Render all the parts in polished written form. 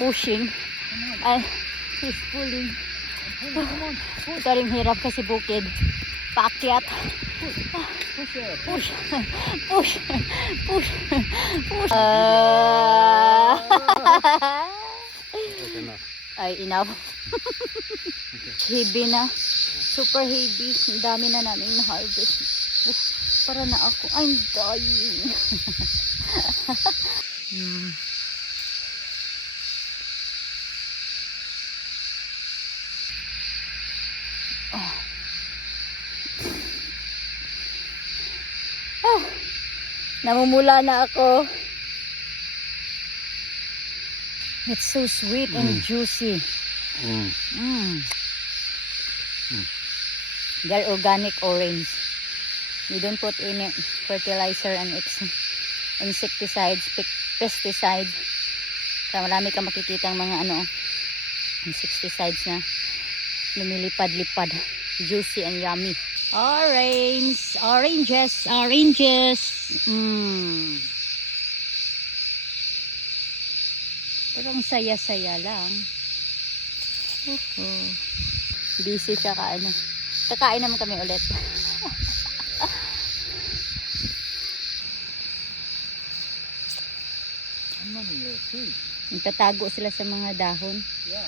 pushing. Ay, he's pulling. Ito rin hirap kasi bukid. Paakyat. Push it. Push. Push. Push. Push. Okay na. Ay, enough. Heavy na. Super heavy. Ang dami na namin na-harvest. Para na ako. I'm dying. Namumula na ako. It's so sweet and juicy. They're organic orange. We don't put any fertilizer and insecticides, pesticides. Kaya marami ka makikita ang mga insecticides na lumilipad-lipad. Juicy and yummy. Oranges. Parang saya-saya lang. Busy tsaka kakain naman kami ulit. Nagtatago sila sa mga dahon. Yeah.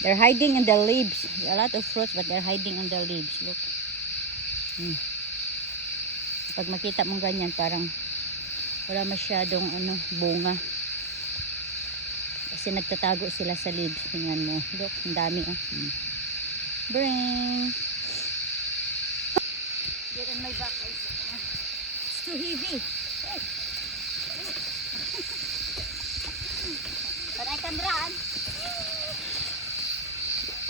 They're hiding in the leaves. A lot of fruits, but they're hiding in the leaves. Look. Pag makita mong ganyan, parang wala masyadong bunga. Kasi nagtatago sila sa leaves. Tingnan mo. Look, ang dami. Bring. Get in my back. It's too heavy. But I can run.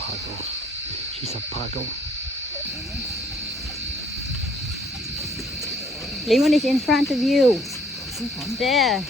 Puddle. She's a puddle. Lemon is in front of you. There.